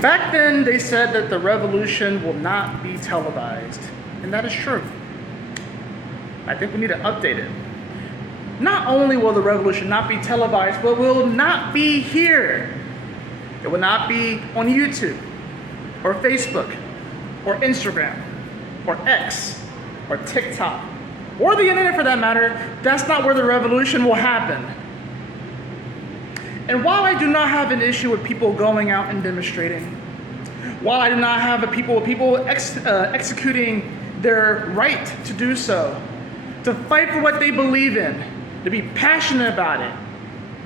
Back then, they said that the revolution will not be televised, and that is true. I think we need to update it. Not only will the revolution not be televised, but will not be here. It will not be on YouTube, or Facebook, or Instagram, or X, or TikTok, or the internet for that matter. That's not where the revolution will happen. And while I do not have an issue with people going out and demonstrating, while I do not have people executing their right to do so, to fight for what they believe in, to be passionate about it,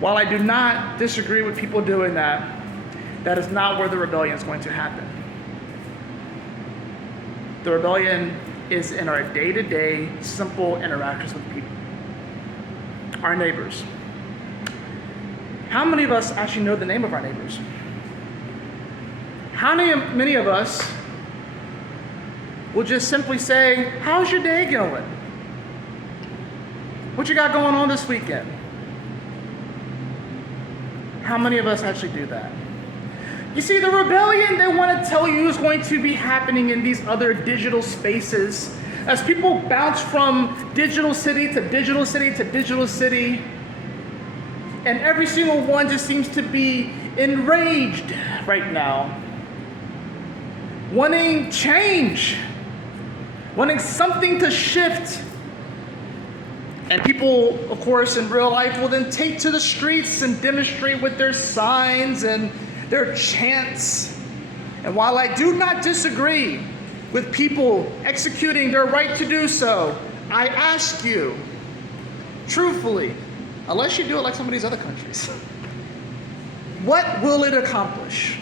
while I do not disagree with people doing that, that is not where the rebellion is going to happen. The rebellion is in our day-to-day, simple interactions with people, our neighbors. How many of us actually know the name of our neighbors? How many of us will just simply say, how's your day going? What you got going on this weekend? How many of us actually do that? You see, the rebellion they want to tell you is going to be happening in these other digital spaces. As people bounce from digital city to digital city to digital city, and every single one just seems to be enraged right now, wanting change, wanting something to shift. And people, of course, in real life will then take to the streets and demonstrate with their signs and their chants. And while I do not disagree with people executing their right to do so, I ask you, truthfully, unless you do it like some of these other countries, what will it accomplish?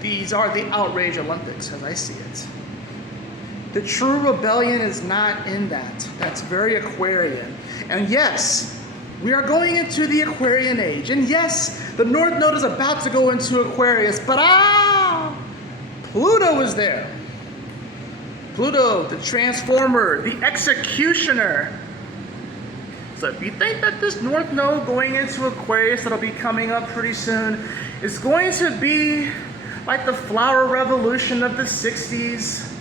These are the outrage Olympics, as I see it. The true rebellion is not in that. That's very Aquarian. And yes, we are going into the Aquarian age. And yes, the North Node is about to go into Aquarius. But Pluto is there. Pluto, the transformer, the executioner. So if you think that this North Node going into Aquarius that'll be coming up pretty soon is going to be like the flower revolution of the 60s,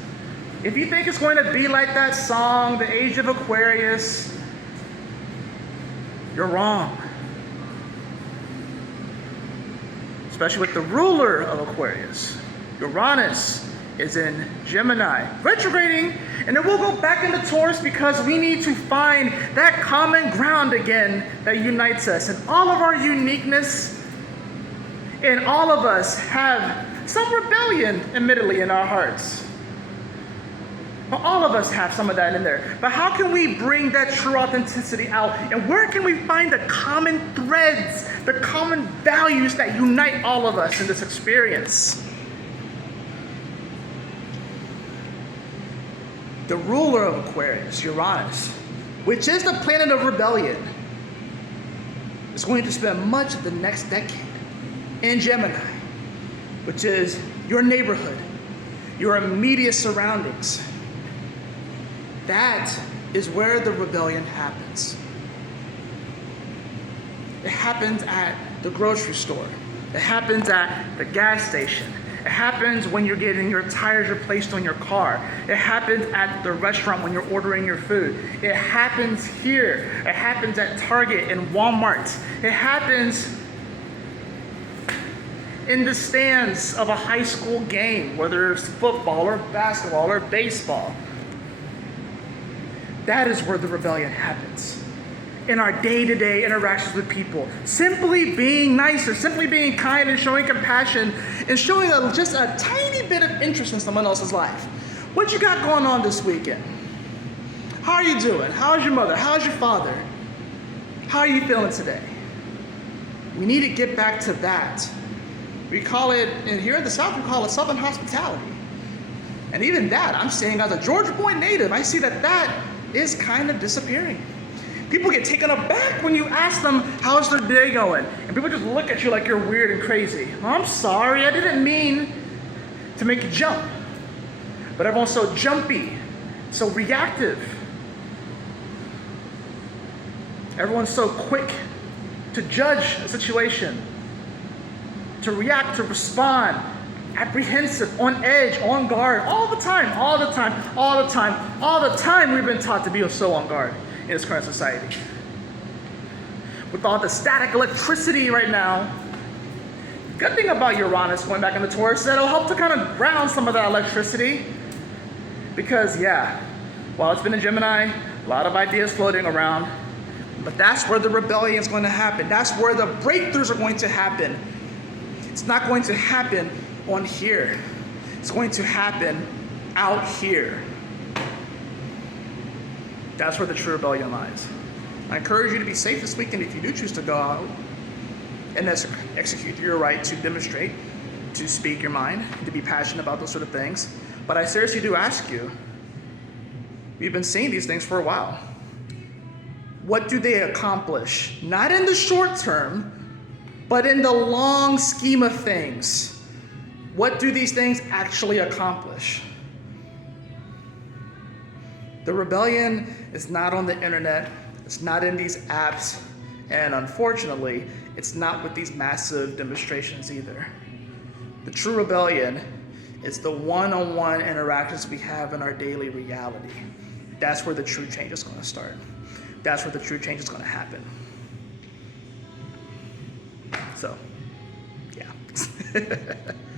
if you think it's going to be like that song, The Age of Aquarius, you're wrong. Especially with the ruler of Aquarius. Uranus is in Gemini, retrograding, and then we'll go back into Taurus because we need to find that common ground again that unites us. And all of our uniqueness, and all of us have some rebellion, admittedly, in our hearts. But all of us have some of that in there. But how can we bring that true authenticity out? And where can we find the common threads, the common values that unite all of us in this experience? The ruler of Aquarius, Uranus, which is the planet of rebellion, is going to spend much of the next decade in Gemini, which is your neighborhood, your immediate surroundings. That is where the rebellion happens. It happens at the grocery store. It happens at the gas station. It happens when you're getting your tires replaced on your car. It happens at the restaurant when you're ordering your food. It happens here. It happens at Target and Walmart. It happens in the stands of a high school game, whether it's football or basketball or baseball. That is where the rebellion happens. In our day-to-day interactions with people. Simply being nicer, simply being kind and showing compassion and showing just a tiny bit of interest in someone else's life. What you got going on this weekend? How are you doing? How's your mother? How's your father? How are you feeling today? We need to get back to that. We call it, and here in the South, we call it Southern hospitality. And even that, I'm saying as a Georgia boy native, I see that is kind of disappearing. People get taken aback when you ask them, how's their day going? And people just look at you like you're weird and crazy. I'm sorry, I didn't mean to make you jump. But everyone's so jumpy, so reactive. Everyone's so quick to judge a situation. to react, to respond, apprehensive, on edge, on guard, all the time, all the time, all the time, all the time. We've been taught to be so on guard in this current society. With all the static electricity right now, good thing about Uranus going back into Taurus, that it'll help to kind of ground some of that electricity. Because yeah, while it's been in Gemini, a lot of ideas floating around, but that's where the rebellion is going to happen. That's where the breakthroughs are going to happen. It's not going to happen on here. It's going to happen out here. That's where the true rebellion lies. I encourage you to be safe this weekend if you do choose to go out and execute your right to demonstrate, to speak your mind, to be passionate about those sort of things. But I seriously do ask you, we've been seeing these things for a while. What do they accomplish? Not in the short term, but in the long scheme of things. What do these things actually accomplish? The rebellion is not on the internet. It's not in these apps. And unfortunately, it's not with these massive demonstrations either. The true rebellion is the one-on-one interactions we have in our daily reality. That's where the true change is going to start. That's where the true change is going to happen. So, yeah.